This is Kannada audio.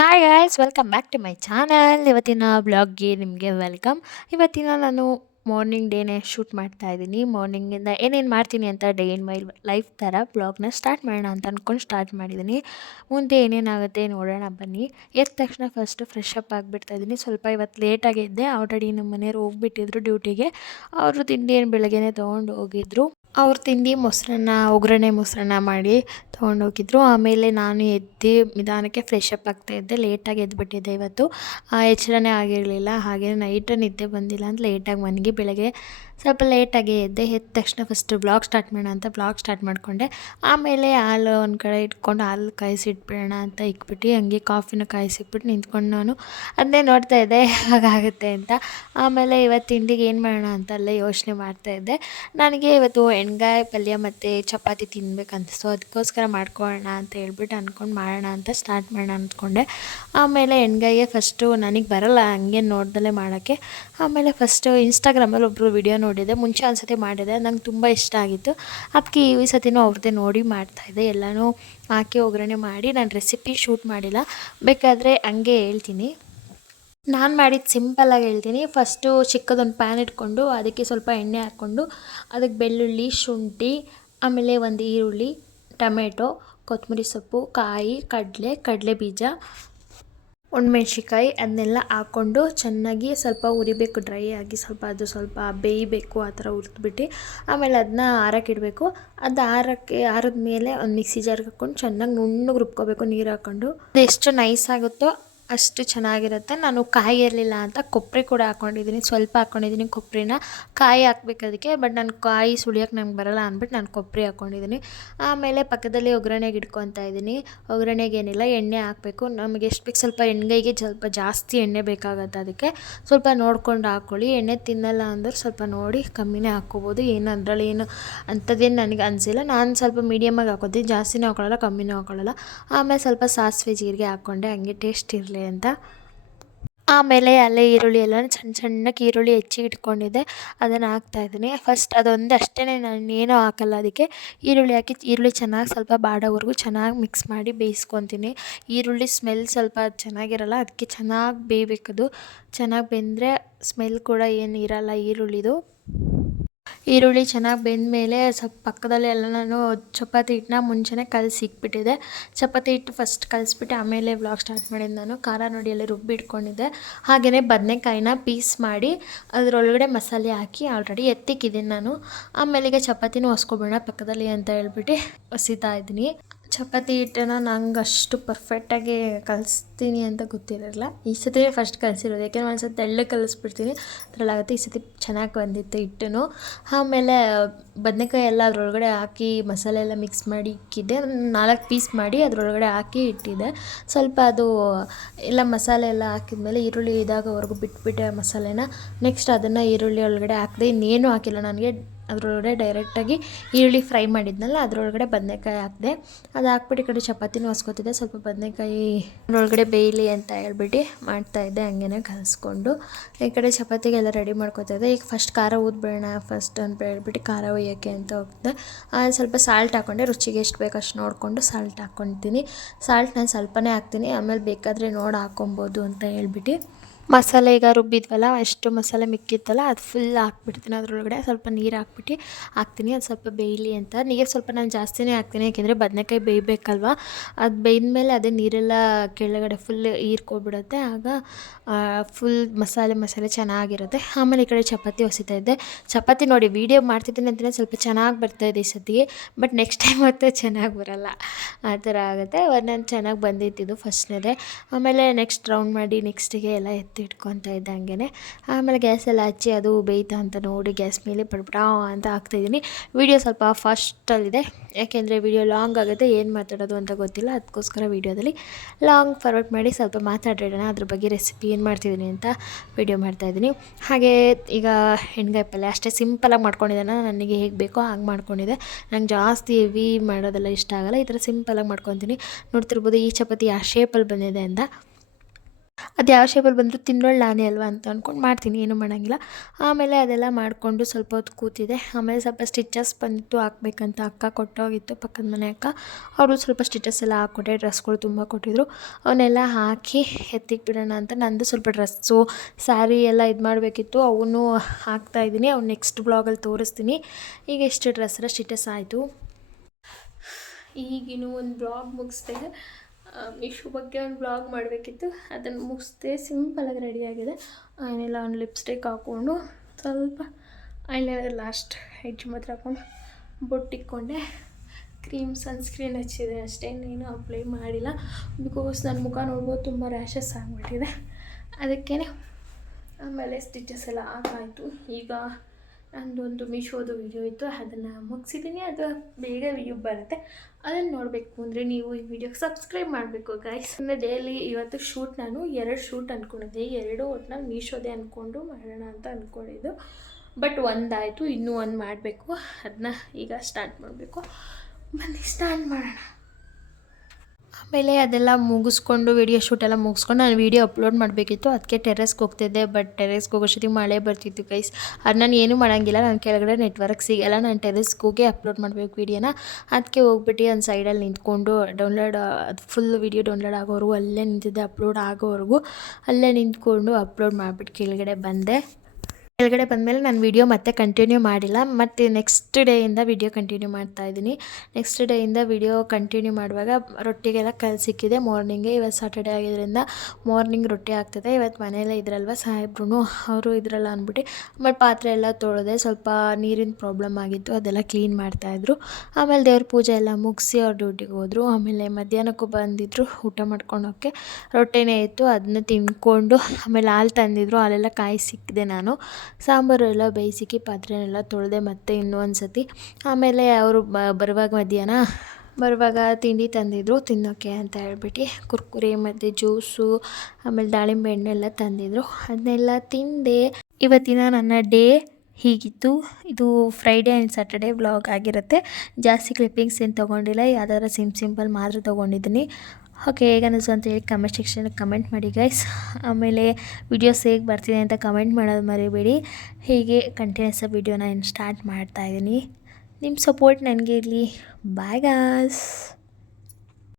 Hi guys welcome back to my channel. ಇವತ್ತಿನ ಬ್ಲಾಗ್ಗೆ ನಿಮಗೆ ವೆಲ್ಕಮ್. ಇವತ್ತಿನ ನಾನು ಮಾರ್ನಿಂಗ್ ಡೇನೇ ಶೂಟ್ ಮಾಡ್ತಾ ಇದ್ದೀನಿ. ಮಾರ್ನಿಂಗಿಂದ ಏನೇನು ಮಾಡ್ತೀನಿ ಅಂತ ಡೇ ಇನ್ ಮೈ ಲೈಫ್ ಥರ ಬ್ಲಾಗ್ನ ಸ್ಟಾರ್ಟ್ ಮಾಡೋಣ ಅಂತ ಅಂದ್ಕೊಂಡು ಸ್ಟಾರ್ಟ್ ಮಾಡಿದ್ದೀನಿ. ಮುಂದೆ ಏನೇನಾಗುತ್ತೆ ನೋಡೋಣ ಬನ್ನಿ. ಎದ್ದ ತಕ್ಷಣ ಫಸ್ಟು ಫ್ರೆಶ್ ಅಪ್ ಆಗಿಬಿಡ್ತಾ ಇದ್ದೀನಿ. ಸ್ವಲ್ಪ ಇವತ್ತು ಲೇಟಾಗಿ ಎದ್ದೆ. ಆಲ್ರೆಡಿ ನಮ್ಮ ಮನೆಯವ್ರು ಹೋಗ್ಬಿಟ್ಟಿದ್ರು ಡ್ಯೂಟಿಗೆ. ಅವರು ತಿಂಡಿ ಏನು ಬೆಳಗ್ಗೆನೇ ತೊಗೊಂಡು ಹೋಗಿದ್ರು. ಅವ್ರ ತಿಂಡಿ ಮೊಸರನ್ನ, ಒಗ್ಗರಣೆ ಮೊಸರನ್ನ ಮಾಡಿ ತೊಗೊಂಡೋಗಿದ್ರು. ಆಮೇಲೆ ನಾನು ಎದ್ದು ನಿಧಾನಕ್ಕೆ ಫ್ರೆಶ್ ಅಪ್ ಆಗ್ತಾಯಿದ್ದೆ. ಲೇಟಾಗಿ ಎದ್ದುಬಿಟ್ಟಿದ್ದೆ ಇವತ್ತು. ಎಚ್ಚರನೇ ಆಗಿರಲಿಲ್ಲ. ಹಾಗೆ ನೈಟ್ ನಿದ್ದೆ ಬಂದಿಲ್ಲ ಅಂತ ಲೇಟಾಗಿ ಮನಗಿ ಬೆಳಗ್ಗೆ ಸ್ವಲ್ಪ ಲೇಟಾಗಿ ಎದ್ದೆ. ಎದ್ದ ತಕ್ಷಣ ಫಸ್ಟು ಬ್ಲಾಗ್ ಸ್ಟಾರ್ಟ್ ಮಾಡೋಣ ಅಂತ ಬ್ಲಾಗ್ ಸ್ಟಾರ್ಟ್ ಮಾಡಿಕೊಂಡೆ. ಆಮೇಲೆ ಹಾಲು ಒಂದು ಕಡೆ ಇಟ್ಕೊಂಡು ಹಾಲು ಕಾಯಿಸಿಟ್ಬಿಡೋಣ ಅಂತ ಇಕ್ಬಿಟ್ಟು ಹಂಗೆ ಕಾಫಿನ ಕಾಯಿಸಿಟ್ಬಿಟ್ಟು ನಿಂತ್ಕೊಂಡು ನಾನು ಅದನ್ನೇ ನೋಡ್ತಾ ಇದ್ದೆ ಹಾಗಾಗುತ್ತೆ ಅಂತ. ಆಮೇಲೆ ಇವತ್ತು ತಿಂಡಿಗೆ ಏನು ಮಾಡೋಣ ಅಂತ ಅಲ್ಲೇ ಯೋಚನೆ ಮಾಡ್ತಾಯಿದ್ದೆ. ನನಗೆ ಇವತ್ತು ಎಣ್ಗಾಯಿ ಪಲ್ಯ ಮತ್ತು ಚಪಾತಿ ತಿನ್ಬೇಕು ಅನಿಸ್ತು. ಅದಕ್ಕೋಸ್ಕರ ಮಾಡ್ಕೊಳ್ಳೋಣ ಅಂತ ಹೇಳ್ಬಿಟ್ಟು ಅಂದ್ಕೊಂಡು ಮಾಡೋಣ ಅಂತ ಸ್ಟಾರ್ಟ್ ಮಾಡೋಣ ಅಂದ್ಕೊಂಡೆ. ಆಮೇಲೆ ಎಣ್ಗಾಯಿಗೆ ಫಸ್ಟು ನನಗೆ ಬರಲ್ಲ ಹಂಗೆ ನೋಡ್ದಲ್ಲೇ ಮಾಡೋಕ್ಕೆ. ಆಮೇಲೆ ಫಸ್ಟು ಇನ್ಸ್ಟಾಗ್ರಾಮಲ್ಲಿ ಒಬ್ಬರು ವಿಡಿಯೋ ನೋಡಿದೆ. ಮುಂಚೆ ಒಂದು ಸತಿ ಮಾಡಿದೆ, ನಂಗೆ ತುಂಬ ಇಷ್ಟ ಆಗಿತ್ತು. ಅದಕ್ಕೆ ಈ ಸತಿನೂ ಅವ್ರದ್ದೇ ನೋಡಿ ಮಾಡ್ತಾಯಿದ್ದೆ. ಎಲ್ಲನೂ ಹಾಕಿ ಒಗ್ಗರಣೆ ಮಾಡಿ. ನಾನು ರೆಸಿಪಿ ಶೂಟ್ ಮಾಡಿಲ್ಲ, ಬೇಕಾದರೆ ಹಂಗೆ ಹೇಳ್ತೀನಿ. ನಾನು ಮಾಡಿದ್ದು ಸಿಂಪಲ್ಲಾಗಿ ಹೇಳ್ತೀನಿ. ಫಸ್ಟು ಚಿಕ್ಕದೊಂದು ಪ್ಯಾನ್ ಇಟ್ಕೊಂಡು ಅದಕ್ಕೆ ಸ್ವಲ್ಪ ಎಣ್ಣೆ ಹಾಕ್ಕೊಂಡು ಅದಕ್ಕೆ ಬೆಳ್ಳುಳ್ಳಿ, ಶುಂಠಿ, ಆಮೇಲೆ ಒಂದು ಈರುಳ್ಳಿ, ಟೊಮೆಟೊ, ಕೊತ್ತಂಬರಿ ಸೊಪ್ಪು, ಕಾಯಿ, ಕಡಲೆ ಬೀಜ, ಒಣಮೆಣ್ಸಿಕಾಯಿ ಅದನ್ನೆಲ್ಲ ಹಾಕ್ಕೊಂಡು ಚೆನ್ನಾಗಿ ಸ್ವಲ್ಪ ಉರಿಬೇಕು. ಡ್ರೈ ಆಗಿ ಸ್ವಲ್ಪ ಬೇಯಬೇಕು. ಆ ಥರ ಹುರಿದ್ಬಿಟ್ಟು ಆಮೇಲೆ ಅದನ್ನ ಆರಕ್ಕಿಡಬೇಕು. ಅದು ಆರಿದ ಮೇಲೆ ಒಂದು ಮಿಕ್ಸಿ ಜಾರ್ಗೆ ಹಾಕ್ಕೊಂಡು ಚೆನ್ನಾಗಿ ನುಣ್ಣಗೆ ರುಬ್ಕೋಬೇಕು ನೀರು ಹಾಕ್ಕೊಂಡು. ಅದು ಎಷ್ಟು ನೈಸ್ ಆಗುತ್ತೋ ಅಷ್ಟು ಚೆನ್ನಾಗಿರುತ್ತೆ. ನಾನು ಕಾಯಿ ಇರಲಿಲ್ಲ ಅಂತ ಕೊಬ್ಬರಿ ಕೂಡ ಹಾಕ್ಕೊಂಡಿದ್ದೀನಿ. ಸ್ವಲ್ಪ ಹಾಕ್ಕೊಂಡಿದ್ದೀನಿ ಕೊಬ್ಬರಿನ. ಕಾಯಿ ಹಾಕ್ಬೇಕು ಅದಕ್ಕೆ, ಬಟ್ ನಾನು ಕಾಯಿ ಸುಳಿಯೋಕೆ ನಂಗೆ ಬರೋಲ್ಲ ಅಂದ್ಬಿಟ್ಟು ನಾನು ಕೊಬ್ಬರಿ ಹಾಕ್ಕೊಂಡಿದ್ದೀನಿ. ಆಮೇಲೆ ಪಕ್ಕದಲ್ಲಿ ಒಗ್ಗರಣೆಗೆ ಇಟ್ಕೊತಾ ಇದ್ದೀನಿ. ಒಗ್ಗರಣೆಗೆ ಏನಿಲ್ಲ, ಎಣ್ಣೆ ಹಾಕಬೇಕು. ನಮಗೆ ಎಷ್ಟು ಬೇಕು ಸ್ವಲ್ಪ ಎಣ್ಗಾಯಿಗೆ ಸ್ವಲ್ಪ ಜಾಸ್ತಿ ಎಣ್ಣೆ ಬೇಕಾಗುತ್ತೆ. ಅದಕ್ಕೆ ಸ್ವಲ್ಪ ನೋಡ್ಕೊಂಡು ಹಾಕ್ಕೊಳ್ಳಿ. ಎಣ್ಣೆ ತಿನ್ನಲ್ಲ ಅಂದ್ರೆ ಸ್ವಲ್ಪ ನೋಡಿ ಕಮ್ಮಿನೇ ಹಾಕ್ಕೋಬೋದು. ಏನು ಅದರಲ್ಲಿ ಏನು ಅಂಥದ್ದೇನು ನನಗೆ ಅನಿಸಿಲ್ಲ. ನಾನು ಸ್ವಲ್ಪ ಮೀಡಿಯಮಾಗಿ ಹಾಕೋತೀನಿ, ಜಾಸ್ತಿನೂ ಹಾಕೊಳ್ಳಲ್ಲ ಕಮ್ಮಿನೂ ಹಾಕೊಳ್ಳಲ್ಲ. ಆಮೇಲೆ ಸ್ವಲ್ಪ ಸಾಸಿವೆ ಜೀರಿಗೆ ಹಾಕ್ಕೊಂಡೆ ಹಂಗೆ ಟೇಸ್ಟ್ ಇರಲಿ ಅಂತ. ಆಮೇಲೆ ಅಲ್ಲೇ ಈರುಳ್ಳಿ ಎಲ್ಲ ಸಣ್ಣಕ್ಕೆ ಈರುಳ್ಳಿ ಹೆಚ್ಚಿಗೆ ಇಟ್ಕೊಂಡಿದ್ದೆ, ಅದನ್ನು ಹಾಕ್ತಾಯಿದ್ದೀನಿ. ಫಸ್ಟ್ ಅದೊಂದು ಅಷ್ಟೇ, ನಾನು ಏನೂ ಹಾಕಲ್ಲ ಅದಕ್ಕೆ. ಈರುಳ್ಳಿ ಹಾಕಿ ಈರುಳ್ಳಿ ಚೆನ್ನಾಗಿ ಸ್ವಲ್ಪ ಬಾಡೋವರೆಗೂ ಚೆನ್ನಾಗಿ ಮಿಕ್ಸ್ ಮಾಡಿ ಬೇಯಿಸ್ಕೊತೀನಿ. ಈರುಳ್ಳಿ ಸ್ಮೆಲ್ ಸ್ವಲ್ಪ ಚೆನ್ನಾಗಿರಲ್ಲ, ಅದಕ್ಕೆ ಚೆನ್ನಾಗಿ ಬೇಯಬೇಕದು. ಚೆನ್ನಾಗಿ ಬೆಂದರೆ ಸ್ಮೆಲ್ ಕೂಡ ಏನು ಇರಲ್ಲ ಈರುಳ್ಳಿದು. ಈರುಳ್ಳಿ ಚೆನ್ನಾಗಿ ಬೆಂದಮೇಲೆ ಸ್ವಲ್ಪ ಪಕ್ಕದಲ್ಲಿ ಎಲ್ಲ ನಾನು ಚಪಾತಿ ಹಿಟ್ಟನ್ನ ಮುಂಚೆನೇ ಕಲಸಿ ಇಕ್ಬಿಟ್ಟಿದ್ದೆ. ಚಪಾತಿ ಹಿಟ್ಟು ಫಸ್ಟ್ ಕಲಿಸ್ಬಿಟ್ಟು ಆಮೇಲೆ ವ್ಲಾಗ್ ಸ್ಟಾರ್ಟ್ ಮಾಡಿದ್ದು ನಾನು. ಖಾರ ನೋಡಿ ಅಲ್ಲಿ ರುಬ್ಬಿಟ್ಕೊಂಡಿದ್ದೆ. ಹಾಗೆಯೇ ಬದನೆಕಾಯಿನ ಪೀಸ್ ಮಾಡಿ ಅದರೊಳಗಡೆ ಮಸಾಲೆ ಹಾಕಿ ಆಲ್ರೆಡಿ ಎತ್ತಿಕ್ಕಿದ್ದೀನಿ ನಾನು. ಆಮೇಲೆ ಈಗ ಚಪಾತಿನೂ ಹೊಸ್ಕೊಬಿಡೋಣ ಪಕ್ಕದಲ್ಲಿ ಅಂತ ಹೇಳ್ಬಿಟ್ಟು ಹೊಸಿತಾ ಇದ್ದೀನಿ. ಚಪಾತಿ ಹಿಟ್ಟನ್ನು ನಂಗೆ ಅಷ್ಟು ಪರ್ಫೆಕ್ಟಾಗಿ ಕಲಿಸ್ತೀನಿ ಅಂತ ಗೊತ್ತಿರಲಿಲ್ಲ. ಈ ಸತಿ ಫಸ್ಟ್ ಕಲಿಸಿರೋದು, ಯಾಕೆಂದರೆ ಒಂದು ಸತಿ ತೆಳ್ಳಗೆ ಕಲಿಸ್ಬಿಡ್ತೀನಿ ಅದರಲ್ಲಾಗುತ್ತೆ. ಈ ಸತಿ ಚೆನ್ನಾಗಿ ಬಂದಿತ್ತು ಹಿಟ್ಟನ್ನು. ಆಮೇಲೆ ಬದನೆಕಾಯಿ ಎಲ್ಲ ಅದರೊಳಗಡೆ ಹಾಕಿ ಮಸಾಲೆ ಎಲ್ಲ ಮಿಕ್ಸ್ ಮಾಡಿ ಇಕ್ಕಿದ್ದೆ. 4 ಪೀಸ್ ಮಾಡಿ ಅದರೊಳಗಡೆ ಹಾಕಿ ಇಟ್ಟಿದ್ದೆ. ಸ್ವಲ್ಪ ಅದು ಎಲ್ಲ ಮಸಾಲೆ ಎಲ್ಲ ಹಾಕಿದ್ಮೇಲೆ ಈರುಳ್ಳಿ ಇದಾಗೋವರೆಗೂ ಬಿಟ್ಬಿಟ್ಟೆ ಮಸಾಲೆನ. ನೆಕ್ಸ್ಟ್ ಅದನ್ನು ಈರುಳ್ಳಿ ಒಳಗಡೆ ಹಾಕಿದೆ. ಇನ್ನೇನು ಹಾಕಿಲ್ಲ ನನಗೆ. ಅದರೊಳಗಡೆ ಡೈರೆಕ್ಟಾಗಿ ಈರುಳ್ಳಿ ಫ್ರೈ ಮಾಡಿದ್ನಲ್ಲ ಅದರೊಳಗಡೆ ಬದನೆಕಾಯಿ ಹಾಕಿದೆ. ಅದು ಹಾಕ್ಬಿಟ್ಟು ಈ ಕಡೆ ಚಪಾತಿನೂ ಹೊಸ್ಕೊತಿದ್ದೆ. ಸ್ವಲ್ಪ ಬದನೆಕಾಯಿ ಅದರೊಳಗಡೆ ಬೇಯಲಿ ಅಂತ ಹೇಳ್ಬಿಟ್ಟು ಮಾಡ್ತಾಯಿದ್ದೆ, ಹಂಗೇ ಕಲಿಸ್ಕೊಂಡು. ಈ ಕಡೆ ಚಪಾತಿಗೆಲ್ಲ ರೆಡಿ ಮಾಡ್ಕೊತಾಯಿದ್ದೆ. ಈಗ ಫಸ್ಟ್ ಖಾರ ಊದ್ಬಿಡೋಣ ಫಸ್ಟ್ ಅಂತ ಹೇಳ್ಬಿಟ್ಟು ಖಾರ ಒಯ್ಯೋಕ್ಕೆ ಅಂತ ಹೋಗ್ದೆ. ಸ್ವಲ್ಪ ಸಾಲ್ಟ್ ಹಾಕ್ಕೊಂಡೆ. ರುಚಿಗೆ ಎಷ್ಟು ಬೇಕು ಅಷ್ಟು ನೋಡಿಕೊಂಡು ಸಾಲ್ಟ್ ಹಾಕ್ಕೊತೀನಿ. ಸಾಲ್ಟ್ ನಾನು ಸ್ವಲ್ಪನೇ ಹಾಕ್ತೀನಿ, ಆಮೇಲೆ ಬೇಕಾದರೆ ನೋಡಿ ಹಾಕ್ಕೊಬೋದು ಅಂತ ಹೇಳ್ಬಿಟ್ಟು. ಮಸಾಲೆ ಈಗ ರುಬ್ಬಿದ್ವಲ್ಲ, ಎಷ್ಟು ಮಸಾಲೆ ಮಿಕ್ಕಿತ್ತಲ್ಲ ಅದು ಫುಲ್ ಹಾಕ್ಬಿಡ್ತೀನಿ ಅದರೊಳಗಡೆ. ಸ್ವಲ್ಪ ನೀರು ಹಾಕ್ಬಿಟ್ಟು ಹಾಕ್ತೀನಿ, ಅದು ಸ್ವಲ್ಪ ಬೇಯಲಿ ಅಂತ. ನೀರು ಸ್ವಲ್ಪ ನಾನು ಜಾಸ್ತಿನೇ ಹಾಕ್ತೀನಿ, ಯಾಕೆಂದರೆ ಬದನೆಕಾಯಿ ಬೇಯಬೇಕಲ್ವ. ಅದು ಬೇಯ್ದಮೇಲೆ ಅದೇ ನೀರೆಲ್ಲ ಕೆಳಗಡೆ ಫುಲ್ ಹೀರ್ಕೊಬಿಡುತ್ತೆ. ಆಗ ಫುಲ್ ಮಸಾಲೆ ಚೆನ್ನಾಗಿರುತ್ತೆ. ಆಮೇಲೆ ಈ ಕಡೆ ಚಪಾತಿ ಹೊಸಿತಾ ಇದ್ದೆ. ಚಪಾತಿ ನೋಡಿ ವೀಡಿಯೋ ಮಾಡ್ತಿದ್ದೀನಿ ಅಂತಲೇ ಸ್ವಲ್ಪ ಚೆನ್ನಾಗಿ ಬರ್ತಾಯಿದೆ ಈ ಸತಿಗೆ, ಬಟ್ ನೆಕ್ಸ್ಟ್ ಟೈಮ್ ಮತ್ತೆ ಚೆನ್ನಾಗಿ ಬರೋಲ್ಲ, ಆ ಥರ ಆಗುತ್ತೆ. ಒಂದೊಂದು ಚೆನ್ನಾಗಿ ಬಂದಿತ್ತಿದ್ದು ಫಸ್ಟ್ನೇದೆ. ಆಮೇಲೆ ನೆಕ್ಸ್ಟ್ ರೌಂಡ್ ಮಾಡಿ ನೆಕ್ಸ್ಟಿಗೆ ಎಲ್ಲ ಇಟ್ಕೊತಾ ಇದ್ದೆ ಹಂಗೆ. ಆಮೇಲೆ ಗ್ಯಾಸೆಲ್ಲ ಹಚ್ಚಿ ಅದು ಬೇಯ್ತಾ ಅಂತ ನೋಡಿ ಗ್ಯಾಸ್ ಮೇಲೆ ಪಡ್ಬಿಡ ಅಂತ ಹಾಕ್ತಾಯಿದ್ದೀನಿ. ವೀಡಿಯೋ ಸ್ವಲ್ಪ ಫಾಸ್ಟಲ್ಲಿದೆ, ಯಾಕೆಂದರೆ ವೀಡಿಯೋ ಲಾಂಗ್ ಆಗುತ್ತೆ, ಏನು ಮಾತಾಡೋದು ಅಂತ ಗೊತ್ತಿಲ್ಲ. ಅದಕ್ಕೋಸ್ಕರ ವೀಡಿಯೋದಲ್ಲಿ ಲಾಂಗ್ ಫಾರ್ವರ್ಡ್ ಮಾಡಿ ಸ್ವಲ್ಪ ಮಾತಾಡಿಡೋಣ ಅದ್ರ ಬಗ್ಗೆ, ರೆಸಿಪಿ ಏನು ಮಾಡ್ತಿದ್ದೀನಿ ಅಂತ ವೀಡಿಯೋ ಮಾಡ್ತಾಯಿದ್ದೀನಿ. ಹಾಗೆ ಈಗ ಎಣ್ಗಾಯಿ ಪಲ್ಯ ಅಷ್ಟೇ ಸಿಂಪಲಾಗಿ ಮಾಡ್ಕೊಂಡಿದ್ದಾನೆ. ನನಗೆ ಹೇಗೆ ಬೇಕೋ ಹಾಗೆ ಮಾಡ್ಕೊಂಡಿದ್ದೆ. ನಂಗೆ ಜಾಸ್ತಿ ಹೆವಿ ಮಾಡೋದೆಲ್ಲ ಇಷ್ಟ ಆಗೋಲ್ಲ, ಈ ಥರ ಸಿಂಪಲಾಗಿ ಮಾಡ್ಕೊತೀನಿ. ನೋಡ್ತಿರ್ಬೋದು ಈ ಚಪಾತಿ ಆ ಶೇಪಲ್ಲಿ ಬಂದಿದೆ ಅಂತ. ಅದು ಯಾವ ಶೇಪಲ್ಲಿ ಬಂದರೂ ತಿನ್ನೋಳು ನಾನೇ ಅಲ್ವಾ ಅಂತ ಅಂದ್ಕೊಂಡು ಮಾಡ್ತೀನಿ, ಏನೂ ಮಾಡೋಂಗಿಲ್ಲ. ಆಮೇಲೆ ಅದೆಲ್ಲ ಮಾಡಿಕೊಂಡು ಸ್ವಲ್ಪ ಹೊತ್ತು ಕೂತಿದೆ. ಆಮೇಲೆ ಸ್ವಲ್ಪ ಸ್ಟಿಚಸ್ ಬಂದಿತ್ತು ಹಾಕ್ಬೇಕಂತ, ಅಕ್ಕ ಕೊಟ್ಟೋಗಿತ್ತು ಪಕ್ಕದ ಮನೆ ಅಕ್ಕ, ಅವರು ಸ್ವಲ್ಪ ಸ್ಟಿಚಸ್ ಎಲ್ಲ ಹಾಕ್ಕೊಟ್ಟೆ. ಡ್ರೆಸ್ಗಳು ತುಂಬ ಕೊಟ್ಟಿದ್ರು, ಅವನ್ನೆಲ್ಲ ಹಾಕಿ ಎತ್ತಿಗೆ ಬಿಡೋಣ ಅಂತ. ನಂದು ಸ್ವಲ್ಪ ಡ್ರೆಸ್ಸು ಸ್ಯಾರಿ ಎಲ್ಲ ಇದು ಮಾಡಬೇಕಿತ್ತು, ಅವನು ಹಾಕ್ತಾಯಿದ್ದೀನಿ. ಅವ್ನು ನೆಕ್ಸ್ಟ್ ಬ್ಲಾಗಲ್ಲಿ ತೋರಿಸ್ತೀನಿ. ಈಗ ಎಷ್ಟು ಡ್ರೆಸ್ಸರ ಸ್ಟಿಚಸ್ ಆಯಿತು. ಈಗಿನ್ನೂ ಒಂದು ಬ್ಲಾಗ್ ಮುಗಿಸ್ದೆ, ಮೀಶೋ ಬಗ್ಗೆ ಒಂದು ಬ್ಲಾಗ್ ಮಾಡಬೇಕಿತ್ತು, ಅದನ್ನು ಮುಗಿಸ್ದೆ. ಸಿಂಪಲಾಗಿ ರೆಡಿಯಾಗಿದೆ. ಏನಿಲ್ಲ, ಒಂದು ಲಿಪ್ಸ್ಟಿಕ್ ಹಾಕ್ಕೊಂಡು ಸ್ವಲ್ಪ ಐಲೈನರ್ ಲಾಸ್ಟ್ ಎಡ್ಜ್ ಮಾತ್ರ ಹಾಕ್ಕೊಂಡು ಬೊಟ್ಟಿಕ್ಕೊಂಡೆ. ಸನ್ಸ್ಕ್ರೀನ್ ಹಚ್ಚಿದೆ ಅಷ್ಟೇ, ಇನ್ನೇನು ಅಪ್ಲೈ ಮಾಡಿಲ್ಲ. ಬಿಕಾಸ್ ನನ್ನ ಮುಖ ನೋಡ್ಬೋದು ತುಂಬ ರ್ಯಾಷಸ್ ಆಗಿಬಿಟ್ಟಿದೆ, ಅದಕ್ಕೇ. ಆಮೇಲೆ ಸ್ಟಿಚಸ್ ಎಲ್ಲ ಹಾಕಾಯಿತು. ಈಗ ನಂದೊಂದು ಮೀಶೋದು ವಿಡಿಯೋ ಇತ್ತು, ಅದನ್ನು ಮುಗಿಸಿದ್ದೀನಿ. ಅದು ಬೇಗ ವ್ಯೂ ಬರುತ್ತೆ, ಅದನ್ನು ನೋಡಬೇಕು ಅಂದರೆ ನೀವು ಈ ವಿಡಿಯೋಗೆ ಸಬ್ಸ್ಕ್ರೈಬ್ ಮಾಡಬೇಕು ಗೈಸ್. ಅಂದರೆ ಡೈಲಿ ಇವತ್ತು ಶೂಟ್ ನಾನು 2 ಶೂಟ್ ಅಂದ್ಕೊಂಡಿದ್ದೆ, 2 ಒಟ್ಟಿನಲ್ಲಿ ಮೀಶೋದೇ ಅಂದ್ಕೊಂಡು ಮಾಡೋಣ ಅಂತ ಅಂದ್ಕೊಂಡಿದ್ದು. ಬಟ್ ಒಂದಾಯಿತು, ಇನ್ನೂ ಒಂದು ಮಾಡಬೇಕು. ಅದನ್ನ ಈಗ ಸ್ಟಾರ್ಟ್ ಮಾಡಬೇಕು. ಬನ್ನಿ ಸ್ಟಾರ್ಟ್ ಮಾಡೋಣ. ಆಮೇಲೆ ಅದೆಲ್ಲ ಮುಗಿಸ್ಕೊಂಡು ವಿಡಿಯೋ ಶೂಟೆಲ್ಲ ಮುಗಿಸ್ಕೊಂಡು ನಾನು ವೀಡಿಯೋ ಅಪ್ಲೋಡ್ ಮಾಡಬೇಕಿತ್ತು, ಅದಕ್ಕೆ ಟೆರೆಸ್ಗೆ ಹೋಗ್ತಿದ್ದೆ. ಬಟ್ ಟೆರೆಸ್ಗೆ ಹೋಗೋಷ್ಟೊತ್ತಿಗೆ ಮಳೆ ಬರ್ತಿತ್ತು ಗೈಸ್. ಅದು ನಾನು ಏನೂ ಮಾಡೋಂಗಿಲ್ಲ, ನಾನು ಕೆಳಗಡೆ ನೆಟ್ವರ್ಕ್ ಸಿಗಲ್ಲ. ನಾನು ಟೆರೆಸ್ಗೆ ಹೋಗಿ ಅಪ್ಲೋಡ್ ಮಾಡಬೇಕು ವೀಡಿಯೋನ. ಅದಕ್ಕೆ ಹೋಗ್ಬಿಟ್ಟು ಒಂದು ಸೈಡಲ್ಲಿ ನಿಂತ್ಕೊಂಡು ಅದು ಫುಲ್ ವೀಡಿಯೋ ಡೌನ್ಲೋಡ್ ಆಗೋವರೆಗೂ ಅಲ್ಲೇ ನಿಂತಿದ್ದೆ, ಅಪ್ಲೋಡ್ ಆಗೋವರೆಗೂ ಅಲ್ಲೇ ನಿಂತ್ಕೊಂಡು ಅಪ್ಲೋಡ್ ಮಾಡಿಬಿಟ್ಟು ಕೆಳಗಡೆ ಬಂದೆ. ಕೆಳಗಡೆ ಬಂದಮೇಲೆ ನಾನು ವೀಡಿಯೋ ಮತ್ತೆ ಕಂಟಿನ್ಯೂ ಮಾಡಿಲ್ಲ. ಮತ್ತು ನೆಕ್ಸ್ಟ್ ಡೇಯಿಂದ ವೀಡಿಯೋ ಕಂಟಿನ್ಯೂ ಮಾಡ್ತಾಯಿದ್ದೀನಿ. ನೆಕ್ಸ್ಟ್ ಡೇಯಿಂದ ವೀಡಿಯೋ ಕಂಟಿನ್ಯೂ ಮಾಡುವಾಗ ರೊಟ್ಟಿಗೆಲ್ಲ ಸಿಕ್ಕಿದೆ ಮಾರ್ನಿಂಗೆ. ಇವತ್ತು ಸಾಟರ್ಡೆ ಆಗಿದ್ದರಿಂದ ಮಾರ್ನಿಂಗ್ ರೊಟ್ಟಿ ಆಗ್ತದೆ. ಇವತ್ತು ಮನೆಯಲ್ಲೇ ಇದ್ರಲ್ವ ಸಾಹೇಬ್ರು, ಅವರು ಇದ್ರಲ್ಲ ಅಂದ್ಬಿಟ್ಟು. ಆಮೇಲೆ ಪಾತ್ರೆ ಎಲ್ಲ ತೊಳೆದೆ, ಸ್ವಲ್ಪ ನೀರಿನ ಪ್ರಾಬ್ಲಮ್ ಆಗಿತ್ತು, ಅದೆಲ್ಲ ಕ್ಲೀನ್ ಮಾಡ್ತಾಯಿದ್ರು. ಆಮೇಲೆ ದೇವ್ರ ಪೂಜೆ ಎಲ್ಲ ಮುಗಿಸಿ ಅವ್ರು ಡ್ಯೂಟಿಗೆ ಹೋದರು. ಆಮೇಲೆ ಮಧ್ಯಾಹ್ನಕ್ಕೂ ಬಂದಿದ್ದರು ಊಟ ಮಾಡ್ಕೊಂಡೋಕ್ಕೆ. ರೊಟ್ಟಿನೇ ಇತ್ತು, ಅದನ್ನ ತಿಂದ್ಕೊಂಡು ಆಮೇಲೆ ಹಾಲು ತಂದಿದ್ರು, ಹಾಲೆಲ್ಲ ಕಾಯಿಸಿಕ್ಕಿದೆ ನಾನು. ಸಾಂಬಾರು ಎಲ್ಲ ಬೇಯಿಸಿಕ್ಕಿ ಪಾತ್ರೆನೆಲ್ಲ ತೊಳೆದೆ ಮತ್ತೆ ಇನ್ನೊಂದು ಸತಿ. ಆಮೇಲೆ ಅವರು ಬರುವಾಗ ತಿಂಡಿ ತಂದಿದ್ರು ತಿನ್ನೋಕ್ಕೆ ಅಂತ ಹೇಳ್ಬಿಟ್ಟು, ಕುರ್ಕುರೆ ಮತ್ತು ಜ್ಯೂಸು ಆಮೇಲೆ ದಾಳಿಂಬೆ ಹಣ್ಣೆಲ್ಲ ತಂದಿದ್ರು, ಅದನ್ನೆಲ್ಲ ತಿಂದೆ. ಇವತ್ತಿನ ನನ್ನ ಡೇ ಹೀಗಿತ್ತು. ಇದು ಫ್ರೈಡೇ ಆ್ಯಂಡ್ ಸ್ಯಾಟರ್ಡೇ ವ್ಲಾಗ್ ಆಗಿರುತ್ತೆ. ಜಾಸ್ತಿ ಕ್ಲಿಪ್ಪಿಂಗ್ಸ್ ಏನು ತೊಗೊಂಡಿಲ್ಲ, ಯಾವ್ದಾದ್ರು ಸಿಂಪಲ್ ಮಾತ್ರ ತೊಗೊಂಡಿದ್ದೀನಿ. ಓಕೆ, ಹೇಗೆ ಅನ್ನಿಸ್ತು ಅಂತೇಳಿ ಕಮೆಂಟ್ ಸೆಕ್ಷನ್ಗೆ ಕಮೆಂಟ್ ಮಾಡಿ ಗೈಸ್. ಆಮೇಲೆ ವಿಡಿಯೋಸ್ ಹೇಗೆ ಬರ್ತಿದೆ ಅಂತ ಕಮೆಂಟ್ ಮಾಡೋದು ಮರಿಬೇಡಿ. ಹೀಗೆ ಕಂಟಿನ್ಯೂಸ್ ವೀಡಿಯೋನ ಸ್ಟಾರ್ಟ್ ಮಾಡ್ತಾಯಿದ್ದೀನಿ. ನಿಮ್ಮ ಸಪೋರ್ಟ್ ನನಗೆ ಇರಲಿ. Bye guys.